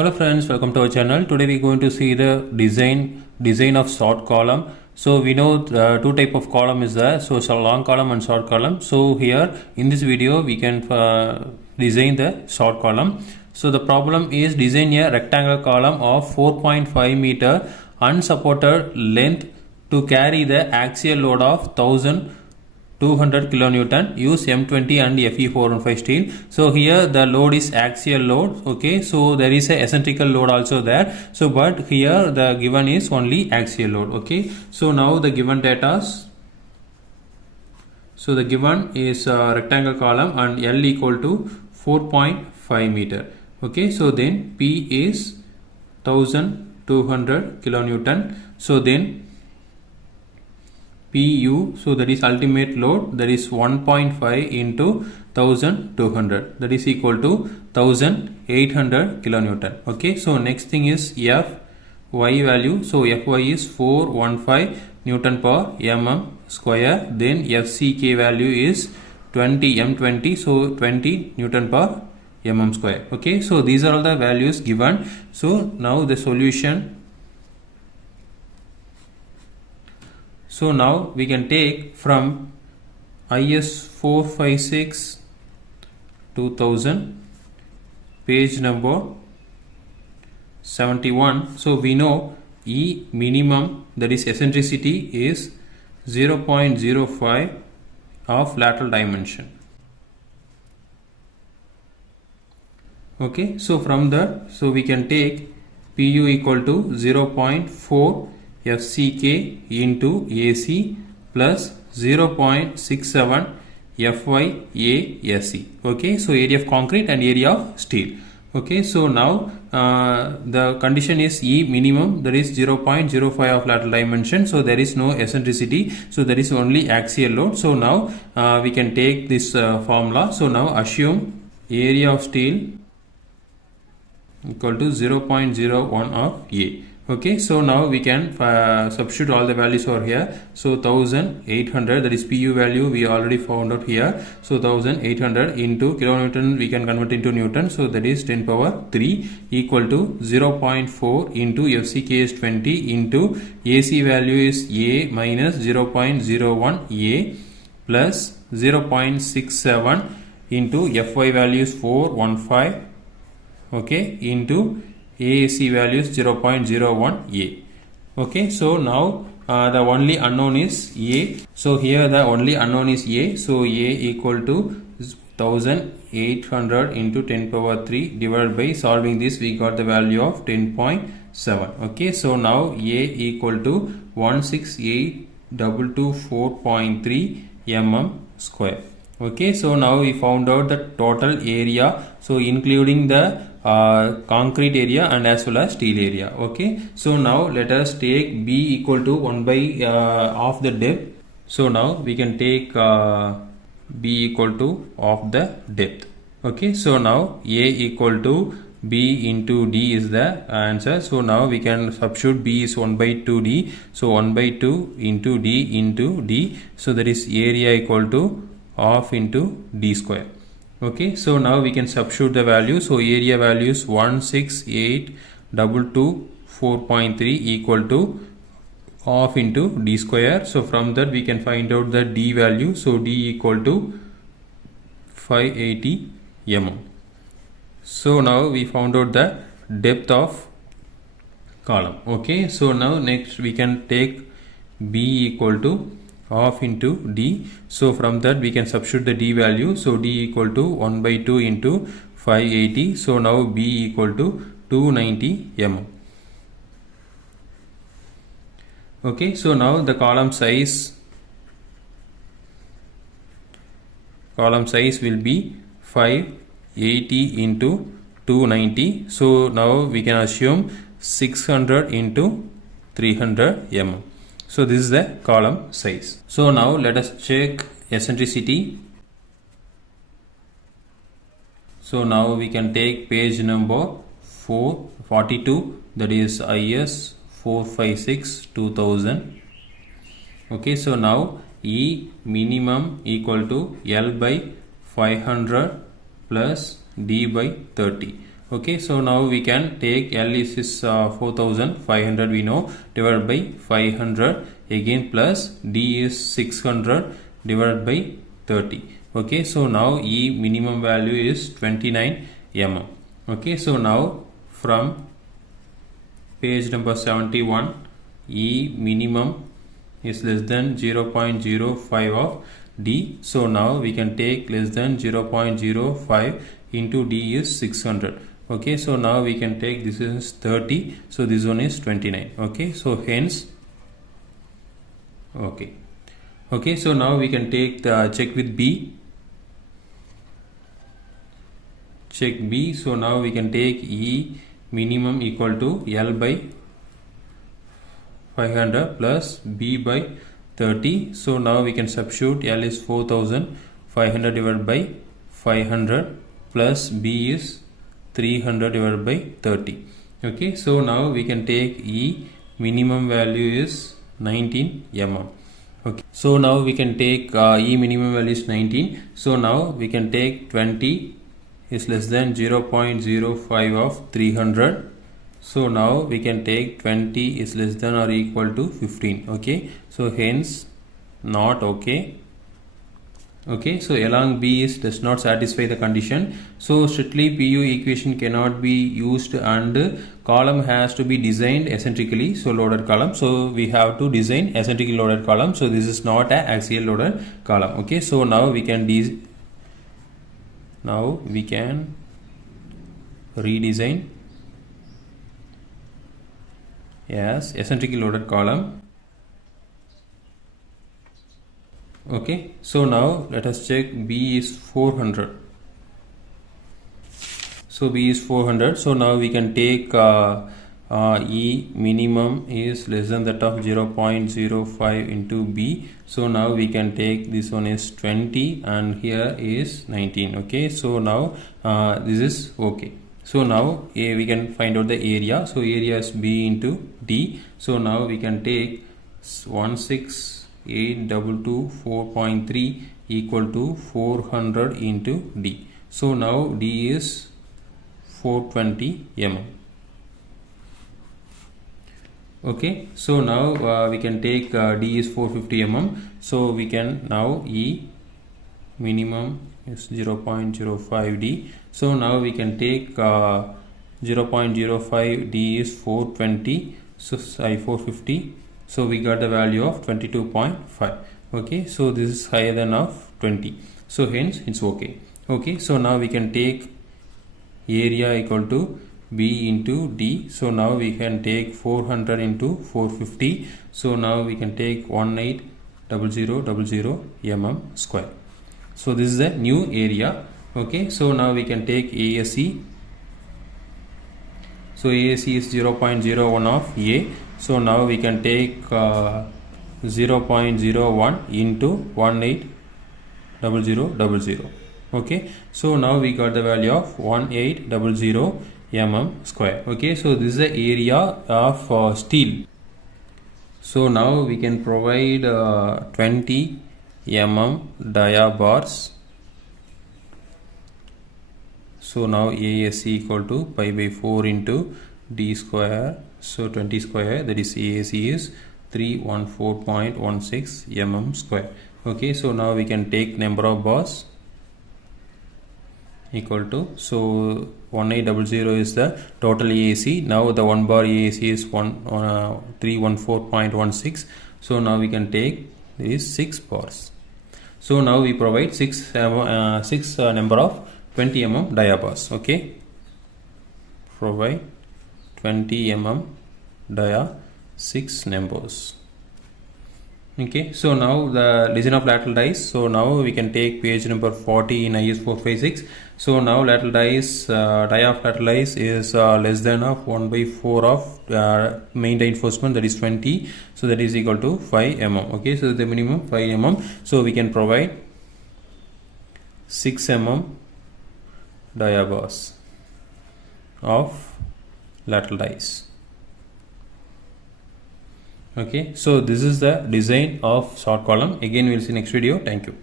Hello friends, welcome to our channel. Today we are going to see the design of sort column. So we know two type of column is there. So it's a long column and short column. So here in this video we can design the short column. So the problem is design a rectangular column of 4.5 meter unsupported length to carry the axial load of 1200 kilonewton. Use M20 and Fe415 steel. So here the load is axial load. Okay, so there is a eccentrical load also there. So but here the given is only axial load. Okay, so now the given data. So the given is a rectangle column and L equal to 4.5 meter. Okay, so then P is 1200 kilonewton. So then PU, so that is ultimate load, that is 1.5 into 1200, that is equal to 1800 kilonewton. Okay, so next thing is Fy value. So Fy is 415 Newton per mm square. Then Fck value is 20 M20, so 20 Newton per mm square. Okay, so these are all the values given. So now the solution. So now we can take from IS456 2000 page number 71. So we know E minimum, that is eccentricity, is 0.05 of lateral dimension. Okay, so from that, so we can take PU equal to 0.4 Fck into AC plus 0.67 Fy Okay, so area of concrete and area of steel. Okay, so now the condition is E minimum, that is 0.05 of lateral dimension. So there is no eccentricity, so there is only axial load. So now we can take this formula. So now assume area of steel equal to 0.01 of A. Okay, so now we can substitute all the values over here. So 1800, that is PU value we already found out here. So 1800 into kilonewton we can convert into Newton. So that is 10 power 3 equal to 0.4 into Fck is 20 into AC value is A minus 0.01 A plus 0.67 into Fy value is 415. Okay, into AC value is 0.01 A. Okay, so now the only unknown is A. So here the only unknown is A. So A equal to 1800 into 10 power 3 divided by, solving this we got the value of 10.7. Okay, so now A equal to 168,224.3 mm square. Okay, so now we found out the total area, so including the concrete area and as well as steel area. Okay, so now let us take B equal to 1 by of the depth. So now we can take B equal to of the depth. Okay, so now A equal to B into D is the answer. So now we can substitute B is 1 by 2D. So 1 by 2 into D into D. So that is area equal to half into D square. Okay, so now we can substitute the value. So area value is 168,224.3 equal to half into D square. So from that we can find out the D value. So D equal to 580 mm. So now we found out the depth of column. Okay, so now next we can take B equal to half into D. So from that we can substitute the D value. So D equal to 1 by 2 into 580. So now B equal to 290 mm. Okay, so now the column size will be 580 into 290. So now we can assume 600 into 300 mm. So this is the column size. So now let us check eccentricity. So now we can take page number 442, that is IS456 2000. Okay, so now E minimum equal to L by 500 plus D by 30. Okay, so now we can take L is 4500 we know, divided by 500 again, plus D is 600 divided by 30. Okay, so now E minimum value is 29 mm. Okay, so now from page number 71, E minimum is less than 0.05 of D. So now we can take less than 0.05 into D is 600. Okay, so now we can take this is 30, so this one is 29. Okay, so hence, okay, so now we can take the check with B. Check B. So now we can take E minimum equal to L by 500 plus B by 30. So now we can substitute L is 4500 divided by 500 plus B is 300 divided by 30. Okay, so now we can take E minimum value is 19 mm. Okay, so now we can take E minimum value is 19. So now we can take 20 is less than 0.05 of 300. So now we can take 20 is less than or equal to 15. Okay, so hence not okay. Okay, so along B is does not satisfy the condition. So strictly PU equation cannot be used and column has to be designed eccentrically. So loaded column. So we have to design eccentrically loaded column. So this is not an axial loaded column. Okay, so now we can redesign as eccentrically loaded column. Okay, so now let us check B is 400. So B is 400. So now we can take E minimum is less than that of 0.05 into B. So now we can take this one is 20 and here is 19. Okay, so now this is okay. So now we can find out the area. So area is B into D. So now we can take 16822.4.3 equal to 400 into D. So now D is 420 mm. Okay, so now we can take D is 450 mm. So we can now E minimum is 0.05 D. So now we can take 0.05 D is 420. So 450. So we got the value of 22.5. Okay, so this is higher than of 20. So hence it's okay. Okay, so now we can take area equal to B into D. So now we can take 400 into 450. So now we can take 180000 mm square. So this is the new area. Okay, so now we can take ASE. So ASE is 0.01 of A. So now we can take 0.01 into 180000. Okay, so now we got the value of 1800 mm square. Okay, so this is the area of steel. So now we can provide 20 mm dia bars. So now ASE equal to pi by 4 into D square. So 20 square, that is ASE is 314.16 mm square. Okay, so now we can take number of bars equal to, so 1800 is the total ASE. Now the 1 bar ASE is 314.16. so now we can take these 6 bars. So now we provide 6 number of 20 mm dia bars. Okay, provide 20 mm dia 6 numbers. Okay, so now the design of lateral dies. So now we can take page number 40 in IS456. So now lateral dies, dia of lateral dies is less than of 1/4 of main reinforcement, that is 20. So that is equal to 5 mm. Okay, so the minimum 5 mm. So we can provide 6 mm dia bars of lateral dies. Okay, so this is the design of short column. Again, we will see next video. Thank you.